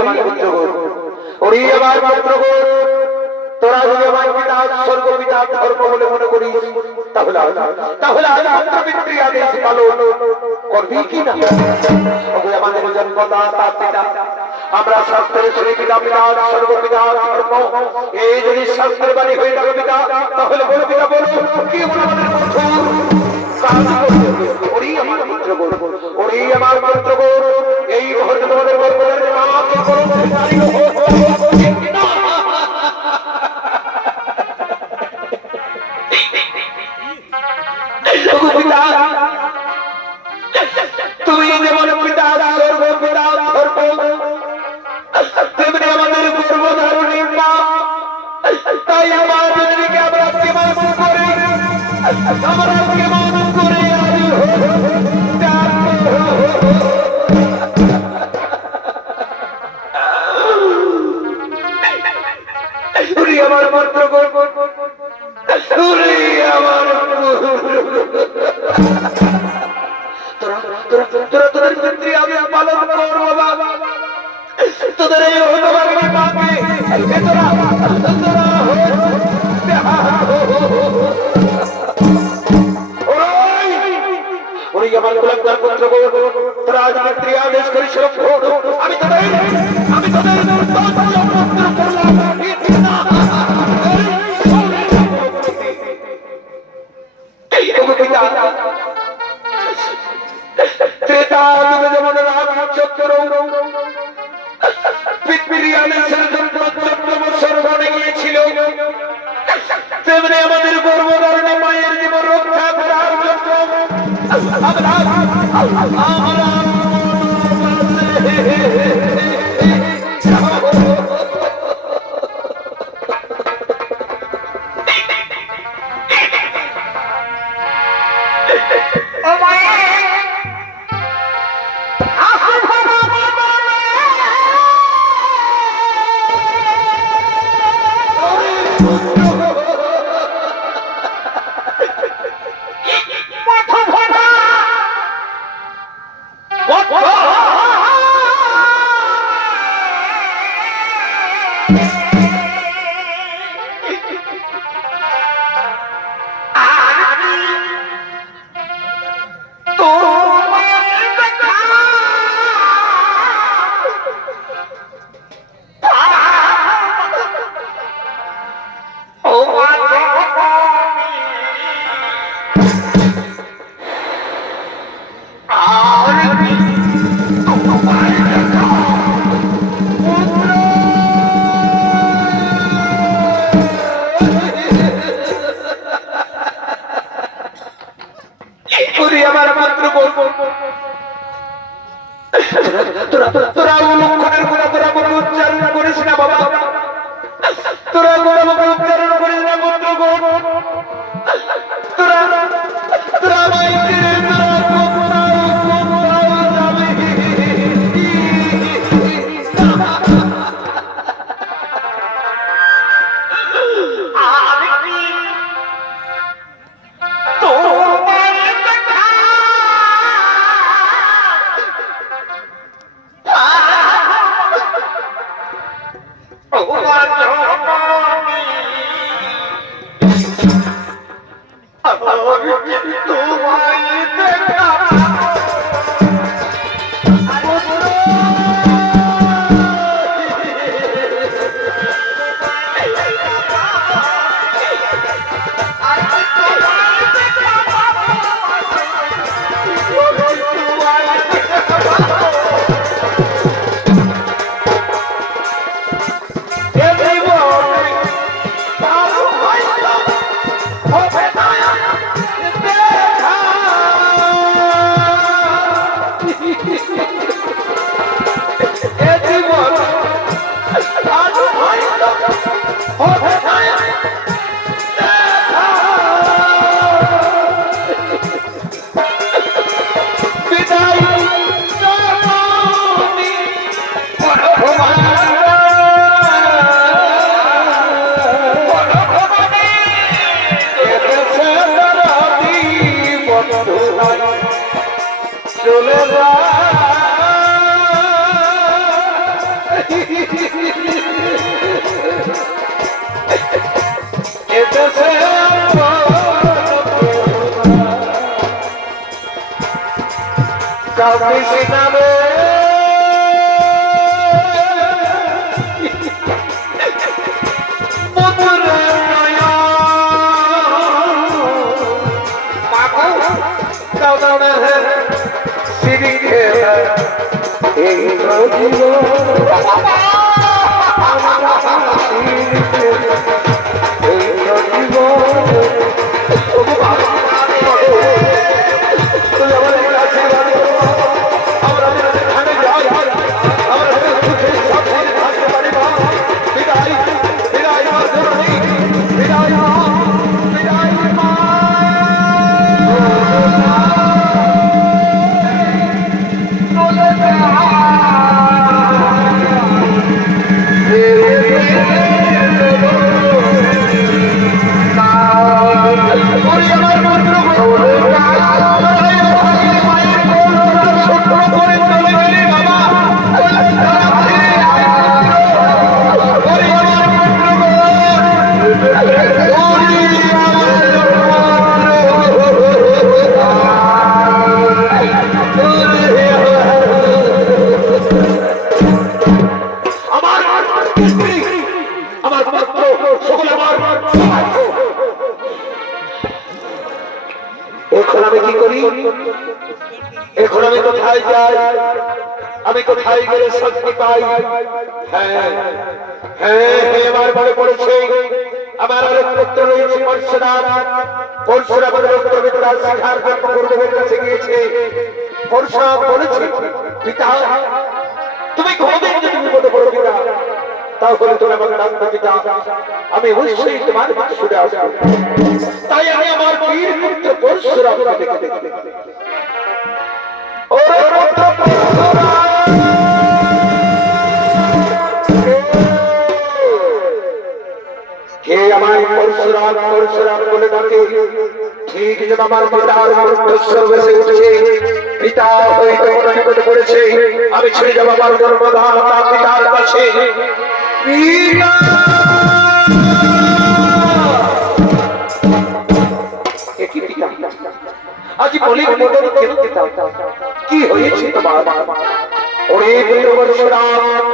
আমার পুত্রগণ, ওরে আমার পুত্রগণ, তোরা যদি আমার পিতা স্বর্গ পিতা ধর্ম বলে মনে করিস, তাহলে পুত্র পিতৃ আদেশ পালন করবি কিনা? আমাদের জন্মদাতা পিতা, আমরা শাস্ত্রের শ্রী পিতা পিতা স্বর্গ পিতা ধর্ম, এই যদি শাস্ত্রের বাণী হয়ে থাকে পিতা, তাহলে বলো পিতা বলো কি আমাদের কঠোর কাজ করতে হবে। ওরে আমার পুত্রগণ, ওরে আমার পুত্রগণ, এই মুহূর্তে তোমাদের বলবেন মাকে করুন নারী তুমি যেমন পিতা স্বর্গ পিতা ধর্ম, তেমনি আমাদের গর্ভধারণী মা। তাই আমার পৃথিবীকে আমরা কেমন করে আমার মন্ত্র আমার তোদের পিতৃ আমি পালন করবো বাবা, তোদের এই হতভাগিনী মাকে আমার গোলাপদার পুত্র তোরা আজ পিতৃ আদেশ করিস, আমি তোদের ত্রেতা যুগে যেমন রামচন্দ্র পৃথিবীর আদেশের জন্য 14 বছর বনে গিয়েছিল, তেমনি আমাদের গর্ভধারণী মায়ের জীবন রক্ষা করার জন্য তোরা লক্ষণের গুণা তোরা মুখে উচ্চারণ করিস না বাবা, তোরা গুণা মুখে উচ্চারণ করিস না পুত্র তোরা তোরা চলে যা কাউকে নামে এখন আমি কি করি? এখন আমি কোথায় যাই? আমি কোথায় গেলে শান্তি পাই? হ্যাঁ হ্যাঁ, আমার মনে পড়েছে আমার আরেক পুত্র রয়েছে পরশুরাম। পরশুরাম রক্তবিদ্যা শিখার জন্য গুরুদেবের কাছে গিয়েছে। পরশুরাম বলেছে, পিতা তুমি কোনদিন যদি বিপদে পড়ো পিতা, তাহলে তুমি আমার নাম পিতা, আমি অবশ্যই তোমার শুনে আসবো। তাই আমি আমার বীর পুত্র পরশুরামকে দেখে ওরে পুত্র কে আমায় পরশুরাম পরশুরাম বলে ডাকে। ঠিক যেন আমার পিতার কণ্ঠস্বর ভেসে উঠছে, পিতা হয়তো কোনো বিপদে পড়েছে, আমি ছেড়ে যাবো আমার জন্মদাতা পিতার কাছে। আজ বলি কি হয়েছে তোমার? ওরে পরশুরাম,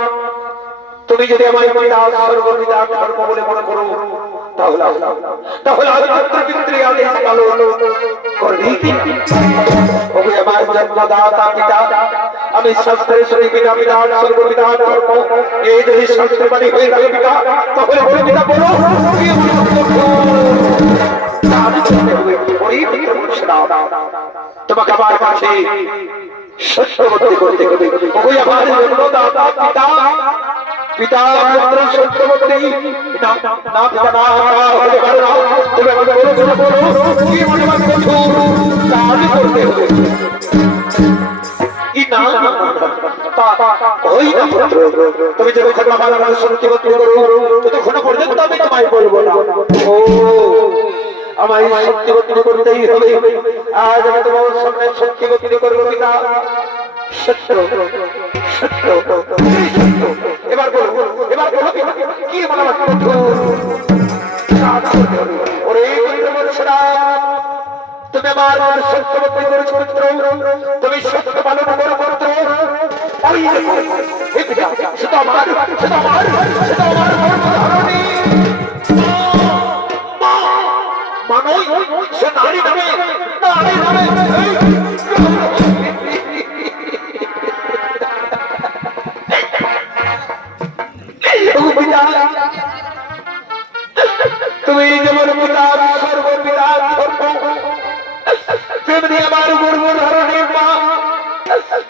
তুমি যদি আমার পিতা সর্বপিতা ধর্ম বলে মনে করো, তাহলে আজ মাত্র পিতৃ আদেশ পালন করবি কি? ওরে আমার জন্মদাতা পিতা, আমি শাস্ত্রের শরীর পিতা পিতা সর্বপিতা ধর্ম, এই যদি শাস্ত্রের বাণী হয়ে থাকে পিতা, তাহলে বলে পিতা বলো তোমাকে আমার কাছে সত্যবতী করতে হবে। ওই আমার জন্মদাতা পিতা পিতা পুত্র সত্যবতী না পিতা না হতে পারে না। তুমি আমাকে বলো কি মনে মনে কঠোর কাজ করতে হবে কি না? ওই না পুত্র, তুমি যখন আমার সত্যবতী করো ততক্ষণ পর্যন্ত আমি তোমায় বলবো না। ও আমায় সত্যবতী করতেই হবে। আজ আমি তোমার সামনে সত্যবতী করবো পিতা। সত্য সত্য এবার বলো কি মনে ওরে তুমি আমার সত্যবতী চরিত্র, তুমি সত্য পালন করো পুত্র। সেটা আমার মানুষ সে নারী নামে তুমি যেমন পিতার সর্বপিতার ধর্ম, তেমনি আমার গর্ব ধারণের মা।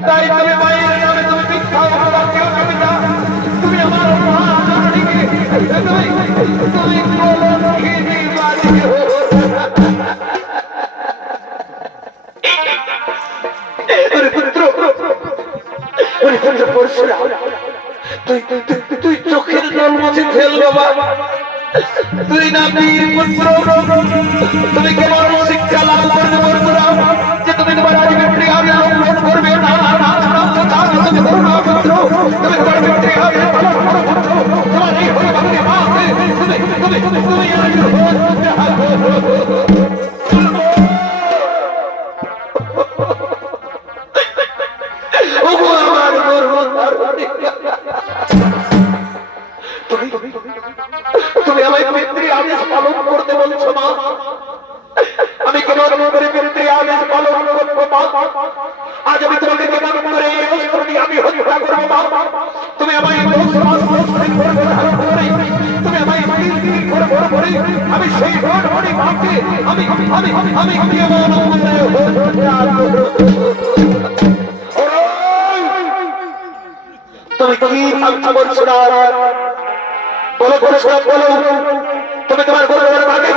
তাই তুমি মায়ের নামে তুমি মিথ্যা অপবাদ দিও না পিতা। তুমি আমার মা ধারণীকে তুমি কলঙ্কিনী বানিও। পুত্র পরশুরাম, তুই চোখের জল মুছে ফেল বাবা। তুই না বীর পুত্র, তুমি কেবল শিক্ষা লাভ করবে পরশুরাম যে তুমি তোমার আজীবন ক্রিয়াকে লঙ্ঘন করবে না। তুমি করুণা পুত্র, তুমি তোমার ক্রিয়াকে পালন করো পুত্র। তোমার এই হয়ে ভাবতে পারবে তুমি করে পিতৃ আদেশ পালন করবো মা। আজ আমি তোমাকে কেমন করে এই অস্ত্র দিয়ে আমি হত্যা করবো মা। তুমি আমায় তুমি আমায় আমি সেই মাকে আমি তুমি কি ভাবছো বলছো না? বলো বলো বলো, তুমি তোমার গরুর মাকে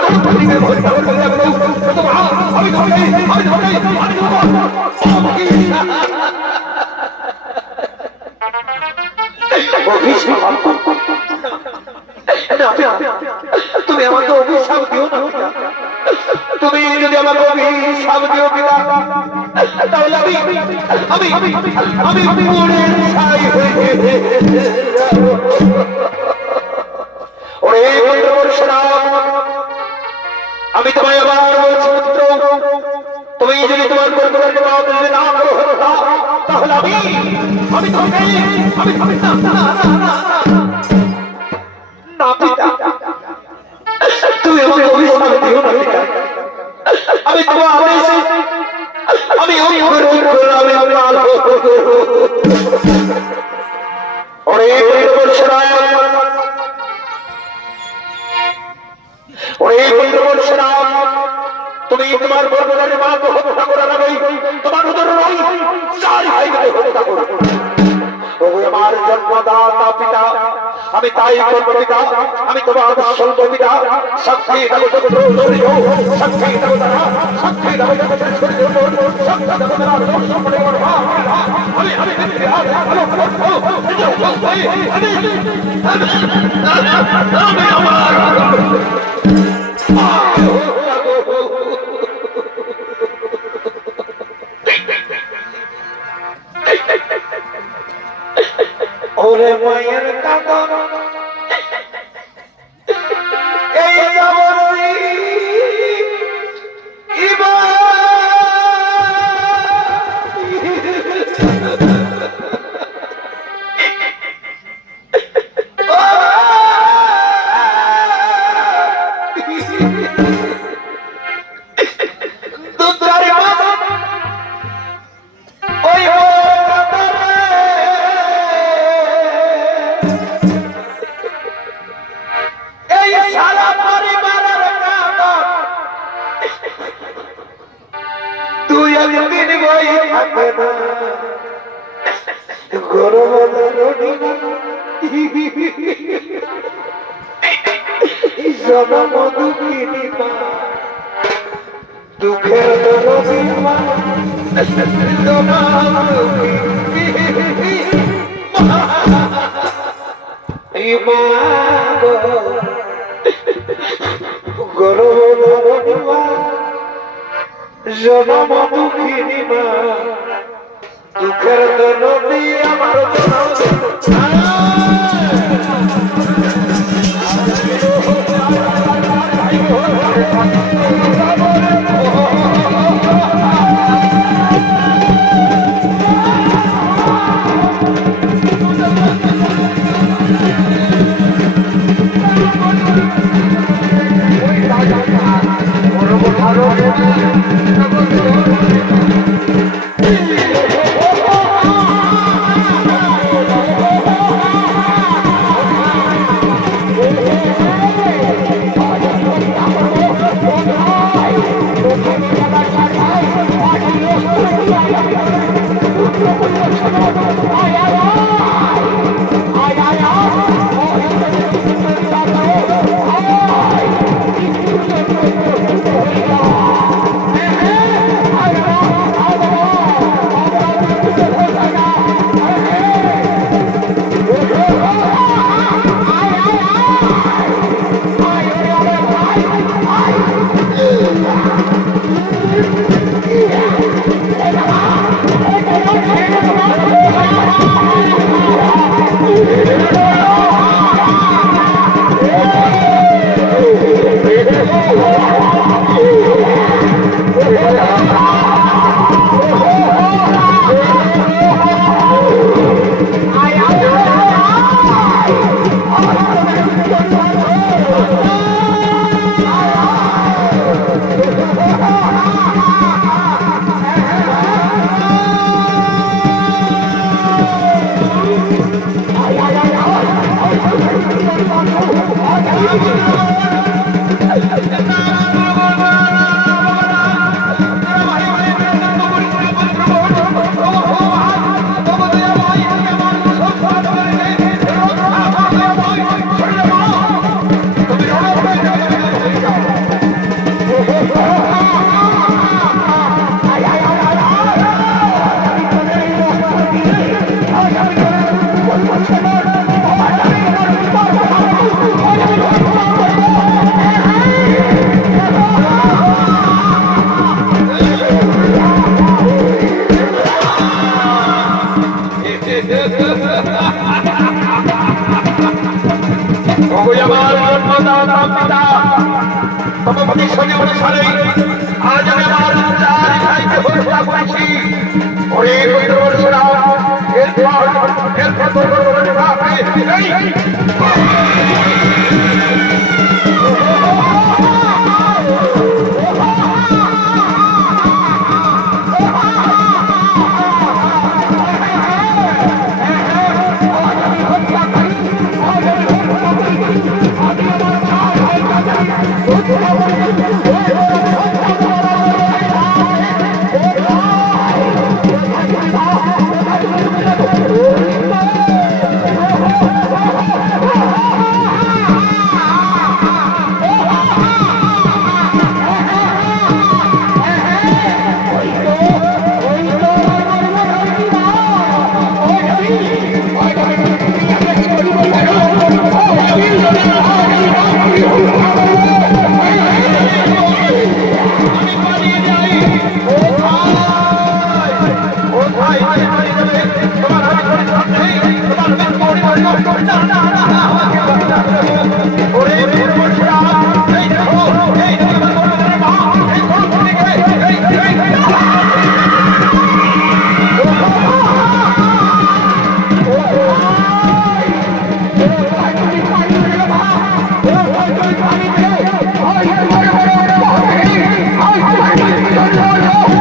তুমি আমাকে অভিশাপ দিও না। তুমি যদি আমাকে অভিশাপ দিও পিতা, তাহলে আমি পুড়ে ছাই হয়ে ওরে আমি তোমায় আবার বলছি পুত্র, তুমি যদি তোমার পরিবারের জবাব যদি না করো তাহলে আমি তোমাকে না পিতা, তুমি আমাকে অভিশাপ দিও না পিতা। আমি তোমার আমি তুমি তোমার পরিবারের মাকে হত্যা করার আগেই তোমার হত্যা করো। আমার জন্মদাতা পিতা, আমি তাই করবো পিতা। আমি তোমার স্বল্প পিতা, সাক্ষী সাক্ষী ওরে মায়ের কাঁদন এই দুঃখের জনম দুঃখিনী মা, দুঃখের দরদি আমার Yeah. পিতা তপোপতিশনে অনুসারে আজ আমি আমার চার ভাইকে হত্যা করেছি। ওরে পুত্রবর্ষরা, এরপর তোর বড় ভাই Oh,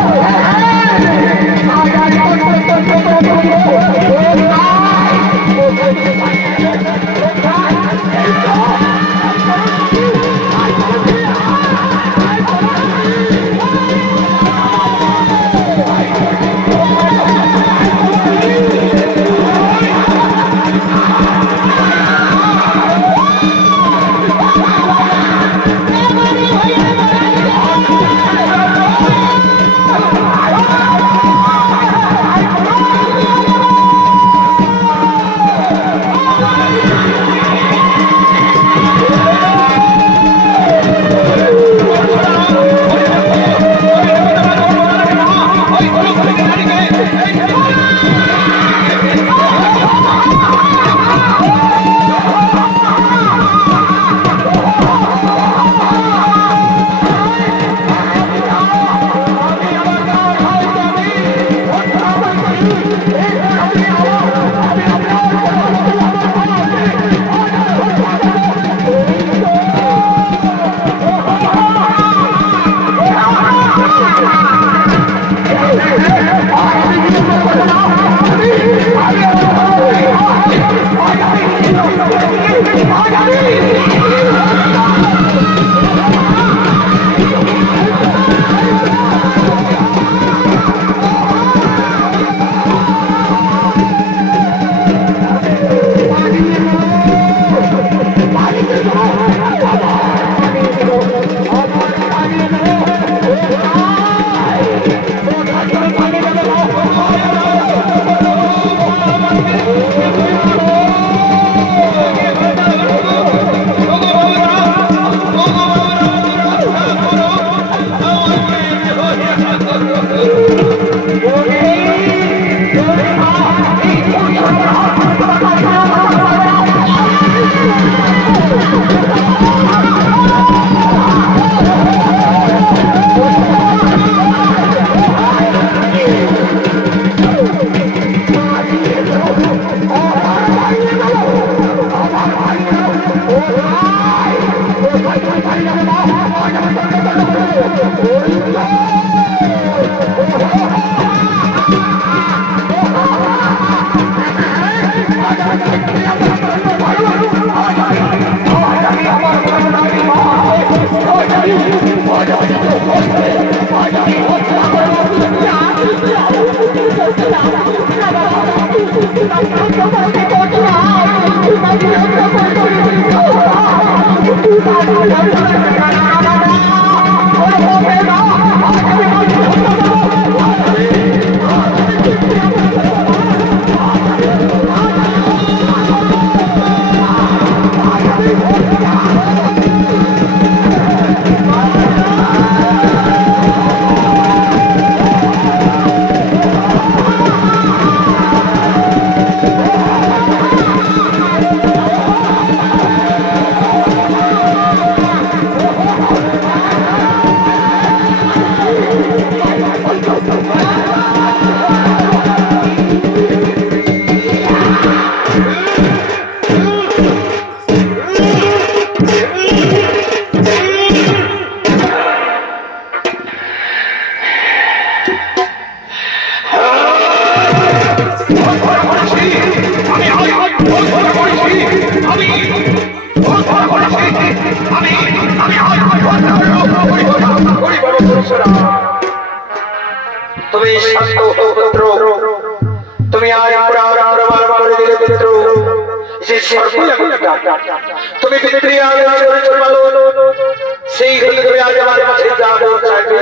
তুমি শান্ত হও পুত্র, তুমি আজ প্রাণ করে দিলে পুত্র, যে তুমি পিতৃ সেই ঘরে তুমি আজ আমার মাঝে যাবো চাইবে,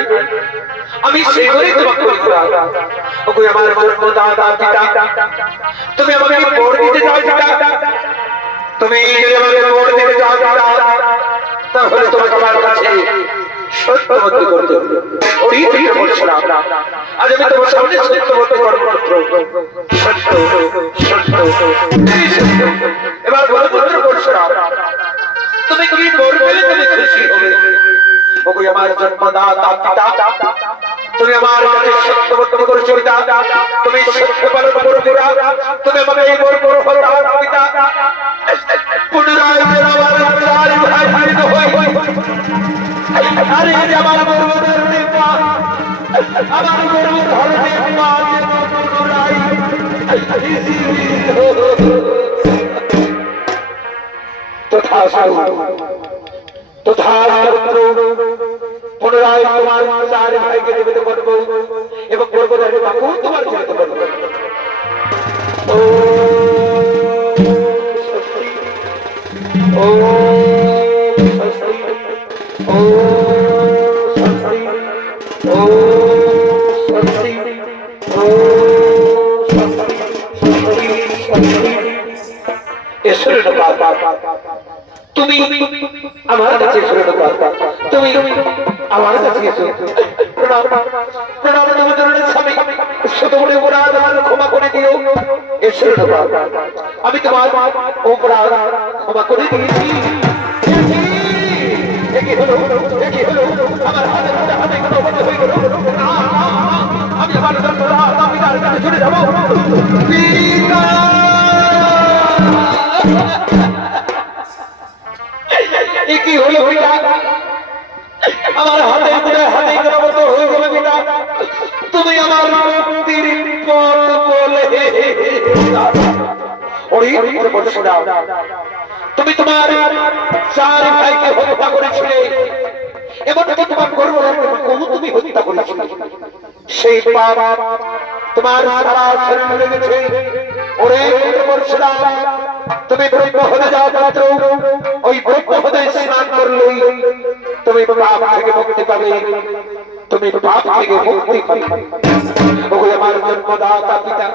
আমি সেই ঘরে তোমাকে ওকে আমার জন্মদাতা পিতা, তুমি আমাকে বর দিতে যাও পিতা, তুমি যদি আমাকে বর দিতে যাও পিতা, তাহলে তোমাকে আমার কাছে সত্যবতী করতে হবে। ওই তুই বলছিলাম আজ আমি তোমার সামনে সত্যবতী করব পুত্র, সত্য সত্য। এবার বলো পুত্র বলছিলাম তুমি কি বর পেলে তুমি খুশি হবে। ওগো আমার জন্মদাতা পিতা, তুমি আমার কাছে সত্যবতী করেছো পিতা, তুমি সত্য পালন করো পিতা, তুমি আমাকে এই বর করো পিতা। পুনরায় আমার ভাই ভাই হই আরে আমার বড়দের নেতা, আমার বড় ধরনের মা যে পুনরায় পুনরায় তোমার চার ভাইকে জীবিত করবো এবং করবো তোমার জীবিত করবো। ও ও ও ও তুমি আমার কাছে তুমি আমার কাছে ক্ষমা করে দিও। আমি তোমার অপরাধ ক্ষমা করে দিয়েছি। আমার হাতে হাতে হয়ে গেল, আমি আমার পিতার কাছে ছুটে যাবো। কি হলো পিতা, আমার হাতে হাতে মতো হয়ে গেল পিতা, তুমি আমার মুক্তির পর বলে তুমি তোমার চার ভাইকে হত্যা করেছিলে, এমনকি তোমার গর্ব তুমি হত্যা করেছিলে। সেই পাপ তোমার সারা শরীরে লেগেছে। ওরে বলছিলাম তুমি ব্রহ্ম হতে যাও পাত্র, ওই ব্রহ্ম হতে স্নান করলেই তুমি পাপ থেকে মুক্তি পাবে, তুমি পাপ থেকে মুক্তি পাবে। ওই আমার জন্মদাতা পিতা,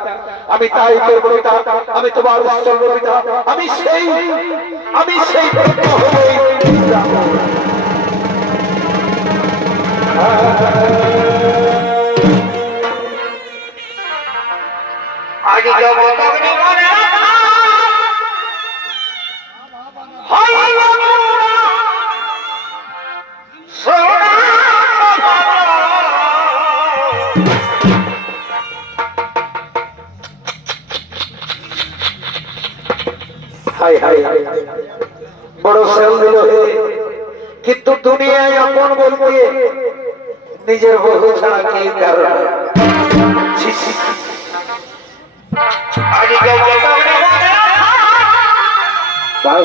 আমি তাই করবো পিতা, আমি তোমার উৎসর্গ পিতা, আমি সেই ব্রহ্ম হয়ে আগে বড় সেল দিল, কিন্তু দুনিয়ায় আপন বলতে নিজের বহু ছাড়া কি কারণ। ভাই